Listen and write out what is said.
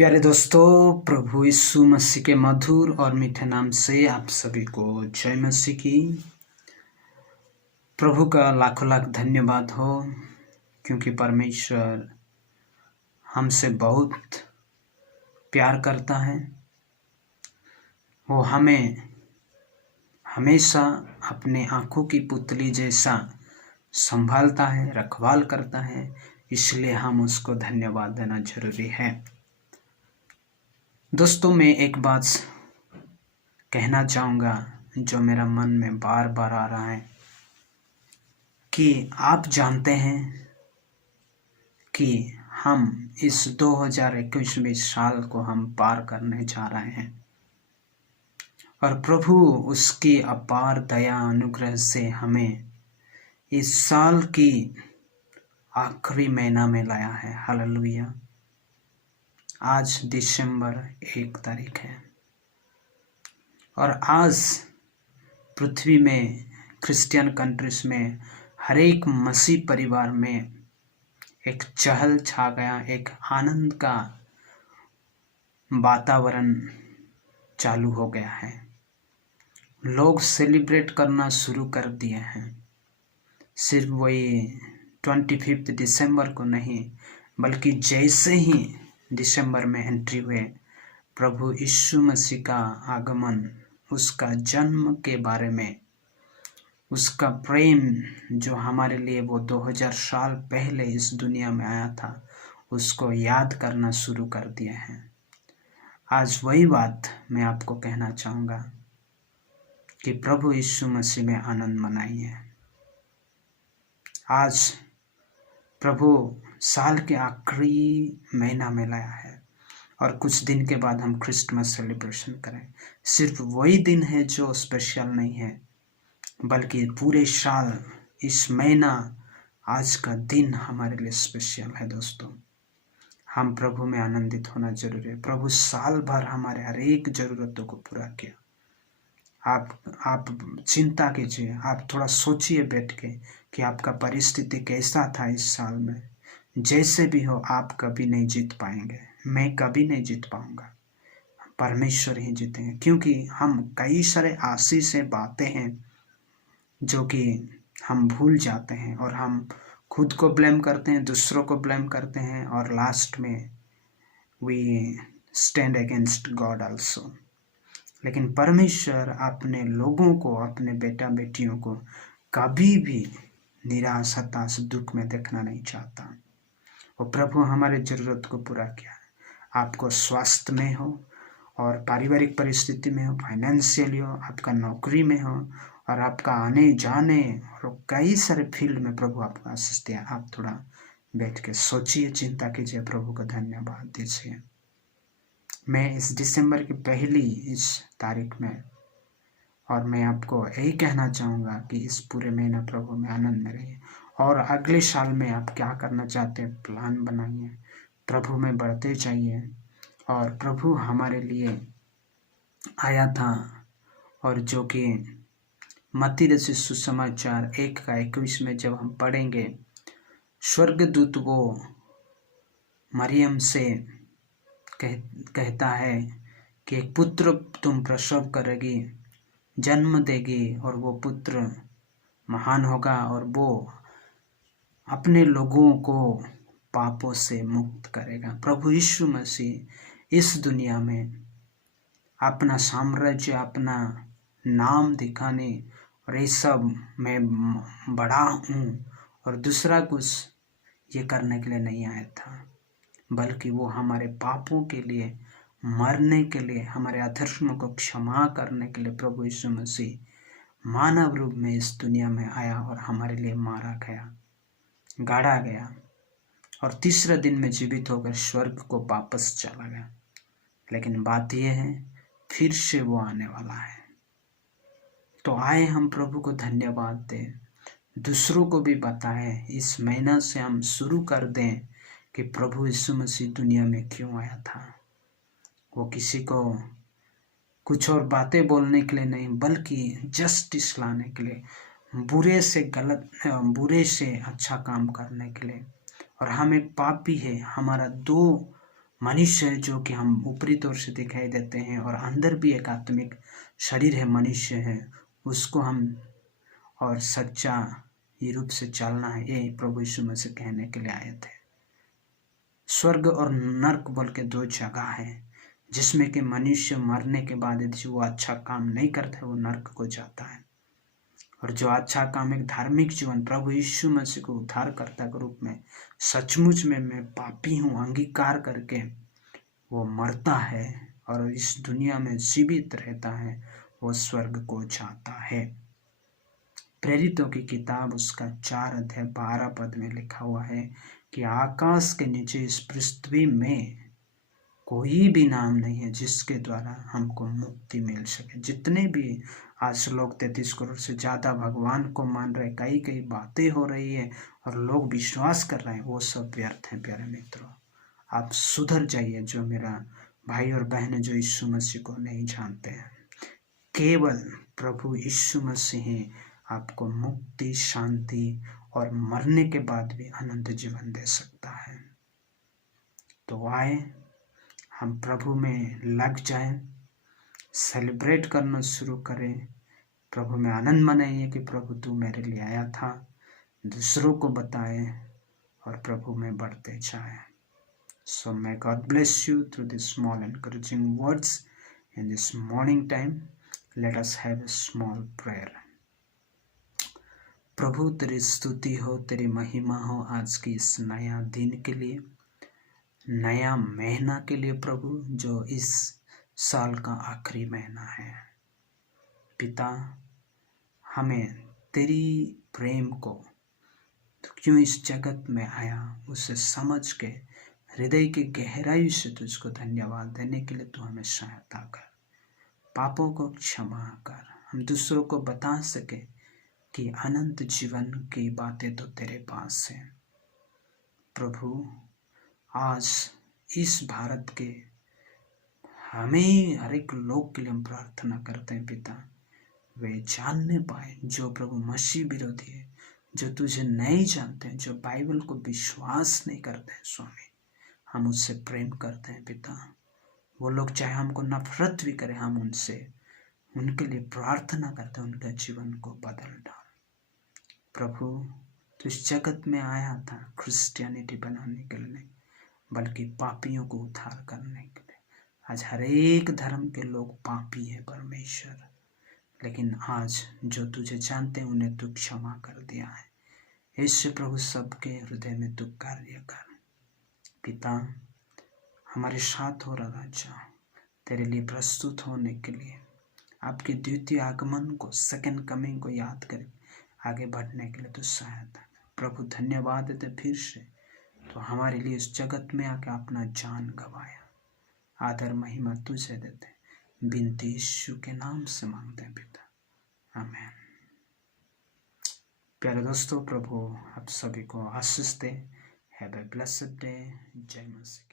प्यारे दोस्तों, प्रभु यीशु मसीह के मधुर और मीठे नाम से आप सभी को जय मसीह की। प्रभु का लाखों लाख धन्यवाद हो, क्योंकि परमेश्वर हमसे बहुत प्यार करता है। वो हमें हमेशा अपने आंखों की पुतली जैसा संभालता है, रखवाल करता है, इसलिए हम उसको धन्यवाद देना जरूरी है। दोस्तों, मैं एक बात कहना चाहूँगा जो मेरा मन में बार बार आ रहा है कि आप जानते हैं कि हम इस 2021वें साल को हम पार करने जा रहे हैं और प्रभु उसकी अपार दया अनुग्रह से हमें इस साल की आखिरी महीना में लाया है। हालेलुया। आज दिसंबर 1 तारीख है और आज पृथ्वी में क्रिश्चियन कंट्रीज में हर एक मसीह परिवार में एक चहल छा गया, एक आनंद का वातावरण चालू हो गया है। लोग सेलिब्रेट करना शुरू कर दिए हैं। सिर्फ वही 25 दिसंबर को नहीं, बल्कि जैसे ही दिसंबर में एंट्री हुए, प्रभु यीशु मसीह का आगमन, उसका जन्म के बारे में, उसका प्रेम जो हमारे लिए वो 2000 साल पहले इस दुनिया में आया था, उसको याद करना शुरू कर दिए हैं। आज वही बात मैं आपको कहना चाहूँगा कि प्रभु यीशु मसीह में आनंद मनाइए। आज प्रभु साल के आखिरी महीना में लाया है और कुछ दिन के बाद हम क्रिसमस सेलिब्रेशन करें। सिर्फ वही दिन है जो स्पेशल नहीं है, बल्कि पूरे साल इस महीना, आज का दिन हमारे लिए स्पेशल है। दोस्तों, हम प्रभु में आनंदित होना जरूरी है। प्रभु साल भर हमारे हर एक जरूरतों को पूरा किया। आप चिंता कीजिए, आप थोड़ा सोचिए बैठ के कि आपका परिस्थिति कैसा था इस साल में। जैसे भी हो, आप कभी नहीं जीत पाएंगे, मैं कभी नहीं जीत पाऊंगा, परमेश्वर ही जीतेंगे। क्योंकि हम कई सारे आशीष बातें हैं जो कि हम भूल जाते हैं और हम खुद को ब्लेम करते हैं, दूसरों को ब्लेम करते हैं और लास्ट में we stand against God also. लेकिन परमेश्वर अपने लोगों को, अपने बेटा बेटियों को कभी भी निराश, हताश, दुख में देखना नहीं चाहता। वो प्रभु हमारे ज़रूरत को पूरा किया। आपको स्वास्थ्य में हो और पारिवारिक परिस्थिति में हो, फाइनेंशियली हो, आपका नौकरी में हो और आपका आने जाने और कई सारे फील्ड में प्रभु आपको आशीष दिया। आप थोड़ा बैठ के सोचिए, चिंता कीजिए, प्रभु को धन्यवाद दीजिए। मैं इस दिसंबर की पहली इस तारीख में, और मैं आपको यही कहना चाहूँगा कि इस पूरे महीना प्रभु में आनंद में रहिए और अगले साल में आप क्या करना चाहते हैं प्लान बनाइए, प्रभु में बढ़ते जाइए। और प्रभु हमारे लिए आया था और जो कि मत्ती रचित सुसमाचार 1:21 में जब हम पढ़ेंगे, स्वर्गदूत वो मरियम से कहता है कि एक पुत्र तुम प्रसव करेगी, जन्म देगी और वो पुत्र महान होगा और वो अपने लोगों को पापों से मुक्त करेगा। प्रभु यीशु मसीह इस दुनिया में अपना साम्राज्य, अपना नाम दिखाने और ये सब मैं बड़ा हूँ और दूसरा कुछ ये करने के लिए नहीं आया था, बल्कि वो हमारे पापों के लिए मरने के लिए, हमारे अधर्म को क्षमा करने के लिए प्रभु यीशु मसीह मानव रूप में इस दुनिया में आया और हमारे लिए मारा गया, गाड़ा गया और तीसरे दिन में जीवित होकर स्वर्ग को वापस चला गया। लेकिन बात यह है, फिर से वो आने वाला है। तो आए हम प्रभु को धन्यवाद दें, दूसरों को भी बताएं, इस महीना से हम शुरू कर दें कि प्रभु यीशु मसीह दुनिया में क्यों आया था। वो किसी को कुछ और बातें बोलने के लिए नहीं, बल्कि जस्टिस लाने के लिए, बुरे से अच्छा काम करने के लिए। और हम एक पापी है, हमारा 2 मनुष्य है जो कि हम ऊपरी तौर से दिखाई देते हैं और अंदर भी एक आत्मिक शरीर है, मनुष्य है, उसको हम और सच्चा ये रूप से चलना है, ये प्रभु यीशु मसीह कहने के लिए आए थे। स्वर्ग और नर्क बोल के दो जगह है जिसमें कि मनुष्य मरने के बाद यदि वो अच्छा काम नहीं करता वो नर्क को जाता है, और जो अच्छा काम एक धार्मिक जीवन प्रभु यीशु मसीह को उद्धारकर्ता के रूप में सचमुच में मैं पापी हूँ अंगीकार करके वो मरता है और इस दुनिया में जीवित रहता है, वो स्वर्ग को जाता है। प्रेरितों की किताब उसका 4 अध्याय 12 पद में लिखा हुआ है कि आकाश के नीचे इस पृथ्वी में कोई भी नाम नहीं है जिसके द्वारा हमको मुक्ति मिल सके। जितने भी आज लोग 33 करोड़ से ज़्यादा भगवान को मान रहे, कई कई बातें हो रही है और लोग विश्वास कर रहे हैं, वो सब व्यर्थ हैं। प्यारे मित्रों, आप सुधर जाइए जो मेरा भाई और बहन जो यीशु मसीह को नहीं जानते हैं। केवल प्रभु यीशु मसीह ही आपको मुक्ति, शांति और मरने के बाद भी अनंत जीवन दे सकता है। तो आए हम प्रभु में लग जाएं, सेलिब्रेट करना शुरू करें, प्रभु में आनंद मनाइए कि प्रभु तू मेरे लिए आया था, दूसरों को बताए और प्रभु में बढ़ते जाए। So may God bless you through these small encouraging words in this morning time. Let us have a small prayer. प्रभु तेरी स्तुति हो, तेरी महिमा हो आज की इस नया दिन के लिए, नया महीना के लिए प्रभु, जो इस साल का आखिरी महीना है। पिता, हमें तेरी प्रेम को तो क्यों इस जगत में आया उसे समझ के हृदय की गहराई से तुझको धन्यवाद देने के लिए तू हमें सहायता कर, पापों को क्षमा कर, हम दूसरों को बता सके कि अनंत जीवन की बातें तो तेरे पास है। प्रभु, आज इस भारत के हमें हर एक लोग के लिए हम प्रार्थना करते हैं पिता, वे जानने पाए जो प्रभु मसीह विरोधी है, जो तुझे नहीं जानते हैं, जो बाइबल को विश्वास नहीं करते हैं। स्वामी, हम उससे प्रेम करते हैं पिता, वो लोग चाहे हमको नफरत भी करें, हम उनके लिए प्रार्थना करते हैं, उनके जीवन को बदल डाल। प्रभु, तो इस जगत में आया था क्रिश्चियनिटी बनाने के लिए नहीं, बल्कि पापियों को उद्धार करने के लिए। आज हर एक धर्म के लोग पापी है परमेश्वर, लेकिन आज जो तुझे जानते हैं उन्हें तू क्षमा कर दिया है। इससे प्रभु सबके हृदय में तू कार्य कर। पिता, हमारे साथ हो रहा राजा, तेरे लिए प्रस्तुत होने के लिए आपके द्वितीय आगमन को, सेकंड कमिंग को याद करें, आगे बढ़ने के लिए तो सहायता। प्रभु धन्यवाद देते फिर से तो हमारे लिए इस जगत में आके अपना जान गवाया। आदर महिमा तुझे देते, बिनती यीशु के नाम से मांगते हैं पिता, आमीन। प्यारे दोस्तों, प्रभु आप सभी को आशीष दे। Have a blessed day. जय मसीह।